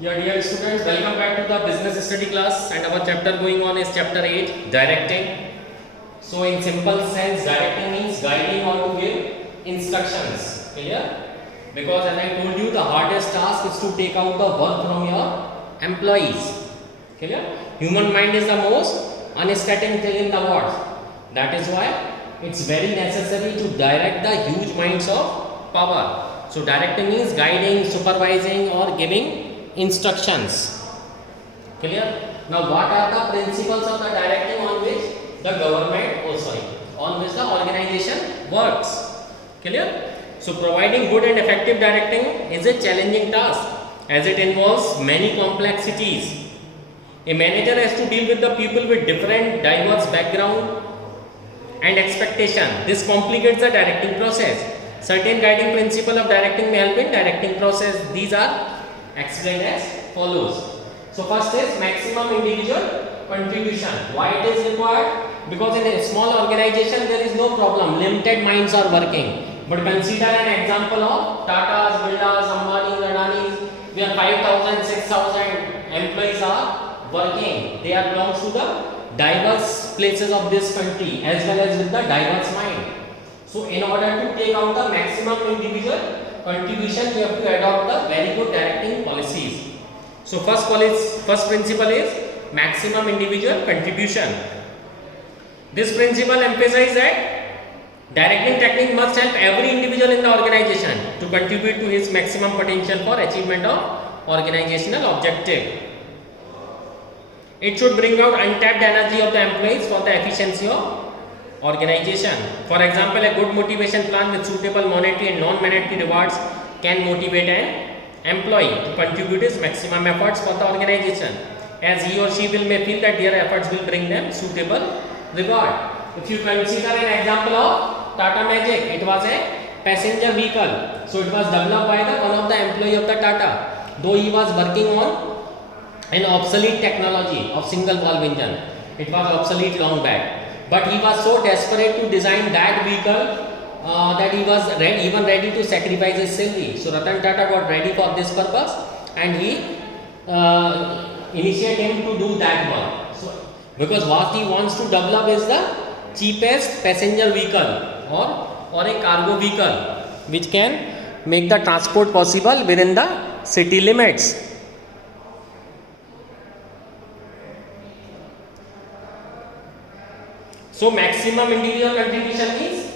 Yeah, dear students, welcome back to the business study class, and our chapter going on is chapter 8, directing. So in simple sense, directing means guiding or to give instructions. Clear? Because as I told you, the hardest task is to take out the work from your employees. Clear? Human mind is the most unsteady thing in the world. That is why it's very necessary to direct the huge minds of power. So directing means guiding, supervising or giving instructions. Clear? Now what are the principles of the directing on which the government, on which the organization works? Clear? So providing good and effective directing is a challenging task as it involves many complexities. A manager has to deal with the people with different diverse background and expectation. This complicates the directing process. Certain guiding principle of directing may help in directing process. These are explained as follows. So first is maximum individual contribution. Why it is required? Because in a small organization there is no problem, limited minds are working. But consider an example of Tata's, Birla's, Ambani's, Adani's, where 5,000, 6,000 employees are working. They are belongs to the diverse places of this country as well as with the diverse mind. So in order to take out the maximum individual contribution, we have to adopt the very good directing policies. So first principle is maximum individual contribution. This principle emphasizes that directing technique must help every individual in the organization to contribute to his maximum potential for achievement of organizational objective. It should bring out untapped energy of the employees for the efficiency of organization. For example, a good motivation plan with suitable monetary and non-monetary rewards can motivate an employee to contribute his maximum efforts for the organization, as he or she may feel that their efforts will bring them suitable reward. If you consider an example of Tata Magic, it was a passenger vehicle. So it was developed by one of the employee of the Tata, though he was working on an obsolete technology of single valve engine. It was obsolete long back. But he was so desperate to design that vehicle that he was even ready to sacrifice his salary. So Ratan Tata got ready for this purpose and he initiated him to do that work. So, because what he wants to develop is the cheapest passenger vehicle or a cargo vehicle which can make the transport possible within the city limits. So maximum individual contribution means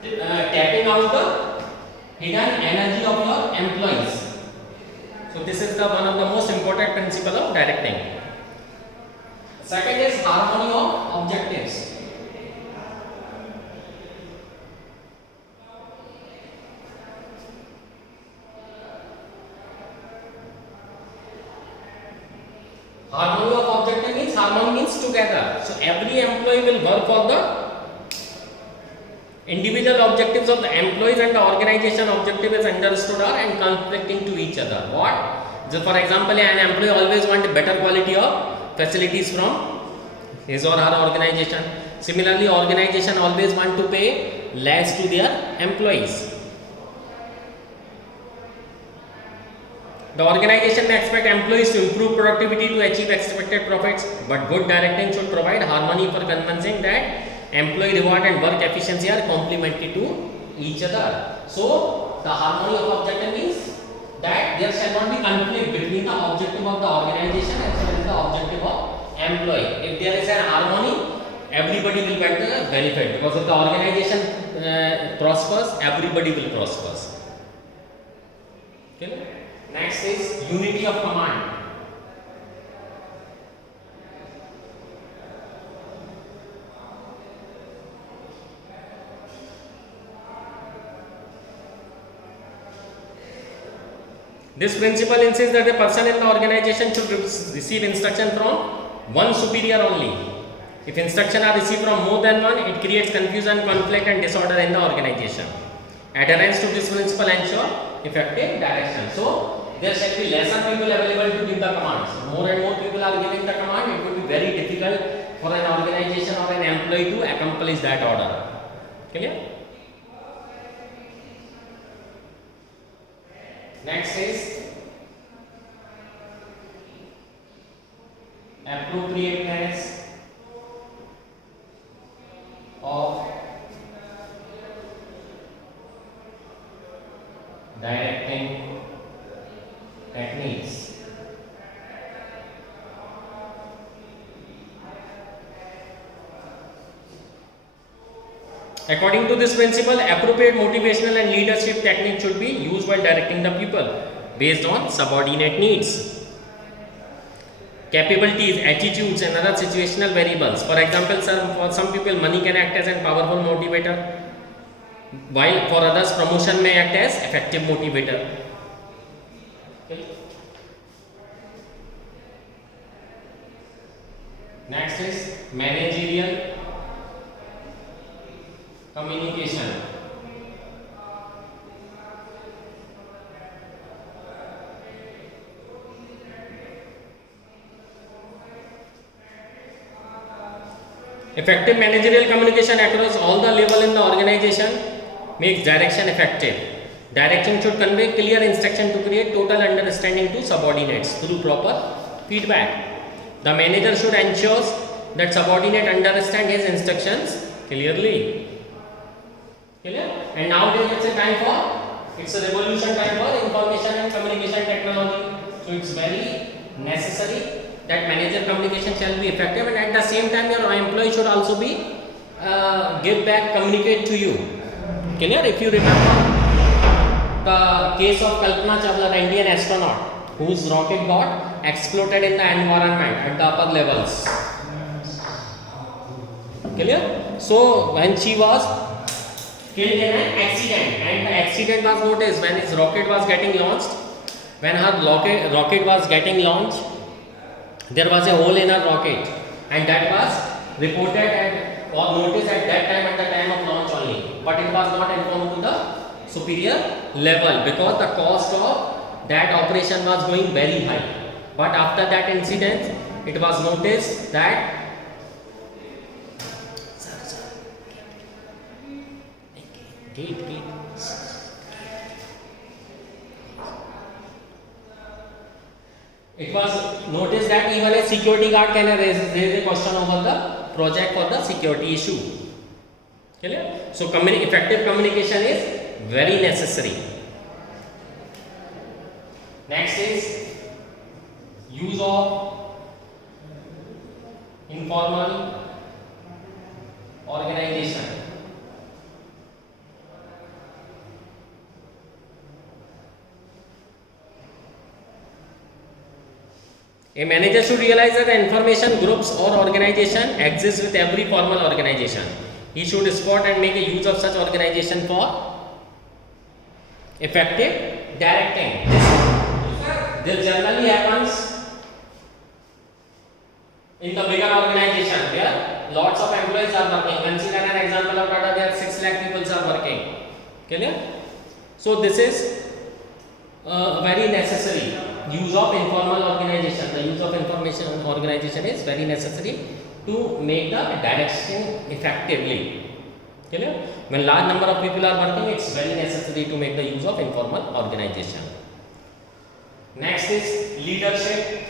tapping out the hidden energy of your employees. So this is the one of the most important principle of directing. Second is harmony of objectives. Harmony of objective means harmony means together. So every employee will work for the individual objectives of the employees and the organization objective is understood are and conflicting to each other. What? So for example, an employee always want a better quality of facilities from his or her organization. Similarly, organization always want to pay less to their employees. The organization may expect employees to improve productivity to achieve expected profits, but good directing should provide harmony for convincing that employee reward and work efficiency are complementary to each other. So, the harmony of objective means that there shall not be conflict between the objective of the organization as well as the objective of employee. If there is an harmony, everybody will get the benefit, because if the organization prospers, everybody will prosper. Okay? Next is unity of command. This principle insists that a person in the organization should receive instruction from one superior only. If instructions are received from more than one, it creates confusion, conflict and disorder in the organization. Adherence to this principle ensure effective direction. So, there shall be lesser people available to give the commands. More and more people are giving the command, it would be very difficult for an organization or an employee to accomplish that order. Clear? Next is appropriateness of directing techniques. According to this principle, appropriate motivational and leadership technique should be used while directing the people based on subordinate needs. Capabilities, attitudes and other situational variables. For example, for some people money can act as a powerful motivator, while for others promotion may act as effective motivator. Okay. Next is managerial communication. Effective managerial communication across all the level in the organization makes direction effective. Direction should convey clear instruction to create total understanding to subordinates through proper feedback. The manager should ensure that subordinate understand his instructions clearly. Clear? And nowadays it's a revolution time for information and communication technology. So it's very necessary that manager communication shall be effective, and at the same time your employee should also be give back, communicate to you. Clear? If you remember the case of Kalpana Chawla, the Indian astronaut whose rocket got exploded in the environment at the upper levels. Clear? So when she was killed in an accident, and the accident was noticed when his rocket was getting launched. When her rocket was getting launched, there was a hole in her rocket, and that was reported or noticed at that time, at the time of launch only, but it was not informed to the superior level because the cost of that operation was going very high. But after that incident, it was noticed that it was noticed that even a security guard can raise a question over the project for the security issue. Clear? So effective communication is very necessary. Next is use of informal organization. A manager should realize that the information groups or organization exists with every formal organization. He should spot and make a use of such organization for effective directing. This generally happens in the bigger organization where lots of employees are working. Consider an example of Tata where 6 lakh people are working. Clear? So this is very necessary. Use of informal organization. The use of information organization is very necessary to make the direction effectively. Clear? When large number of people are working, it's very necessary to make the use of informal organization. Next is leadership.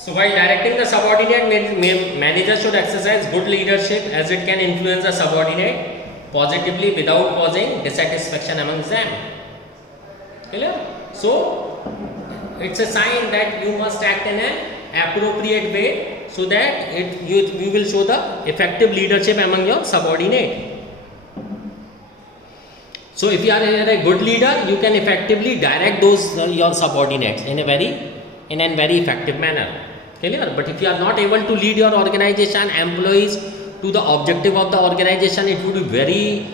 So while directing the subordinate, manager should exercise good leadership as it can influence the subordinate positively without causing dissatisfaction among them. Clear? So it's a sign that you must act in an appropriate way so that you will show the effective leadership among your subordinate. So if you are a good leader, you can effectively direct those your subordinates in a very effective manner. Clear? But if you are not able to lead your organization, employees to the objective of the organization, it would be very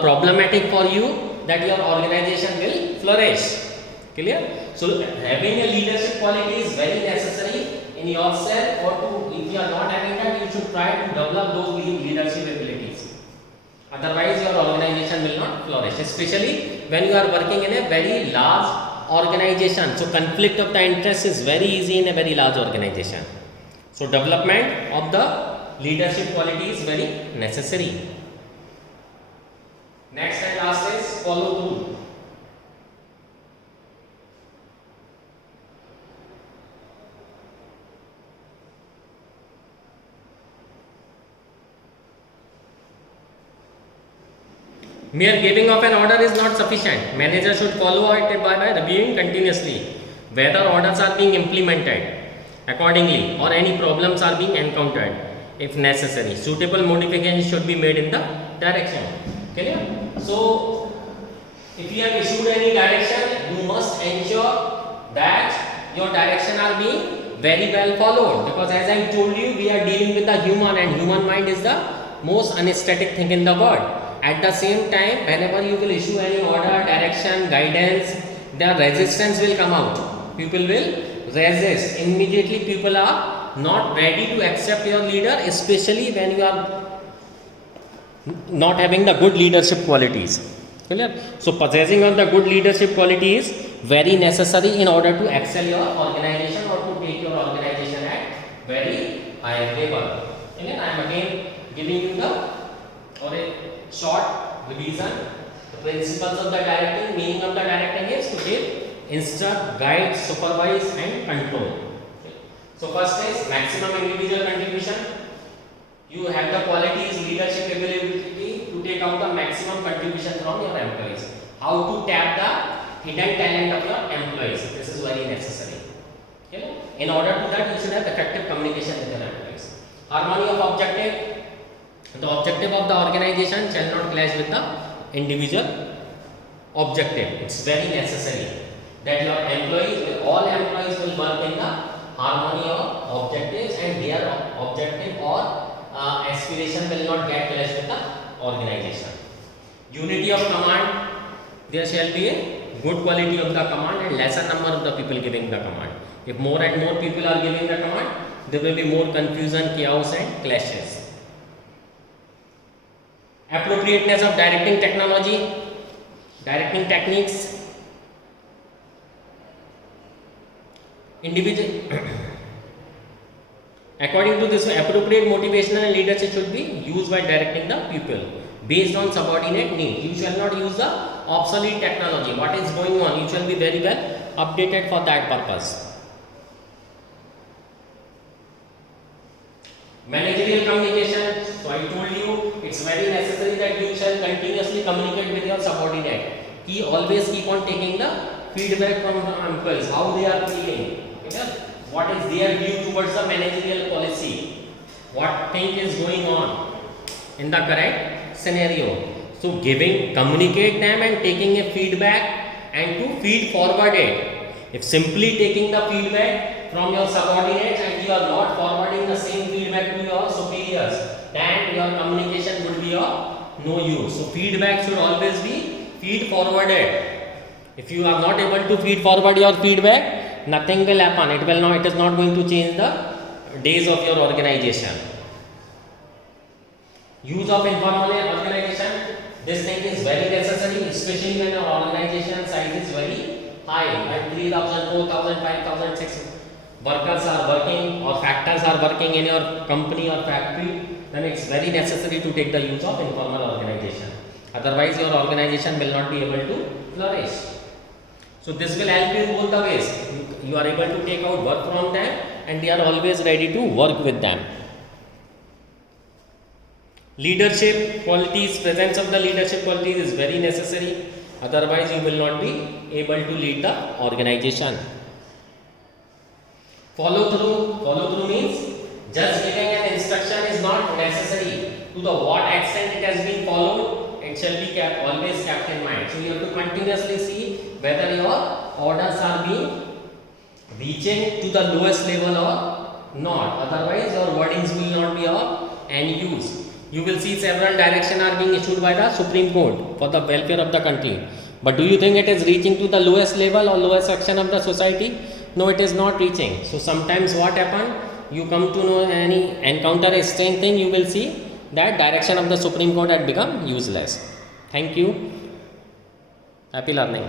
problematic for you that your organization will flourish. Clear? So having a leadership quality is very necessary in yourself, or if you are not having that, you should try to develop those leadership abilities. Otherwise your organization will not flourish, especially when you are working in a very large organization. So conflict of the interest is very easy in a very large organization. So development of the leadership quality is very necessary. Next and last is follow through. Mere giving of an order is not sufficient. Manager should follow it by reviewing continuously whether orders are being implemented accordingly or any problems are being encountered. If necessary, suitable modifications should be made in the direction. Clear? So, if you have issued any direction, you must ensure that your direction are being very well followed, because as I told you, we are dealing with the human, and human mind is the most anesthetic thing in the world. At the same time, whenever you will issue any order, direction, guidance, the resistance will come out. People will resist. Immediately people are not ready to accept your leader, especially when you are not having the good leadership qualities. Clear? So possessing of the good leadership quality is very necessary in order to excel your organization or to take your organization at very high level. Clear? I am again giving you the a short revision. The principles of the directing, meaning of the directing is to give, instruct, guide, supervise and control. Okay. So first is maximum individual contribution. You have the qualities, leadership ability to take out the maximum contribution from your employees. How to tap the hidden talent of your employees. This is very necessary. Okay. In order to that, you should have effective communication with your employees. Harmony of objective. The objective of the organization shall not clash with the individual objective. It's very necessary that your employees, all employees will work in the harmony of objectives, and their objective or aspiration will not get clashed with the organization. Unity of command. There shall be a good quality of the command and lesser number of the people giving the command. If more and more people are giving the command, there will be more confusion, chaos and clashes. Appropriateness of directing technology, directing techniques. Individual according to this, appropriate motivational and leadership should be used by directing the pupil based on subordinate need. You shall not use the obsolete technology. What is going on, you shall be very well updated for that purpose. Managerial communication. So I told you it's very necessary that you shall continuously communicate with your subordinate. Always keep on taking the feedback from the employees, how they are feeling. Okay? What is their view towards the managerial policy? What thing is going on in the correct scenario? So communicate them and taking a feedback and to feed forward it. If simply taking the feedback from your subordinates and you are not forwarding the same feedback to your superiors, then your communication would be of no use. So feedback should always be feed forwarded. If you are not able to feed forward your feedback, nothing will happen. It is not going to change the days of your organization. Use of informal organization. This thing is very necessary, especially when your organization size is very high, like 3,000, 4,000, 5,000, 6,000 workers are working or factors are working in your company or factory. Then it's very necessary to take the use of informal organization. Otherwise, your organization will not be able to flourish. So this will help you in both the ways. You are able to take out work from them and they are always ready to work with them. Leadership qualities, presence of the leadership qualities is very necessary. Otherwise, you will not be able to lead the organization. Follow through means just giving an instruction is not necessary. To the what extent it has been followed, it shall be always kept in mind. So you have to continuously see whether your orders are being reaching to the lowest level or not. Otherwise, your wordings will not be of any use. You will see several directions are being issued by the Supreme Court for the welfare of the country. But do you think it is reaching to the lowest level or lowest section of the society? No, it is not reaching. So sometimes what happens, you come to know encounter a strange thing, you will see that direction of the Supreme Court had become useless. Thank you. Happy learning.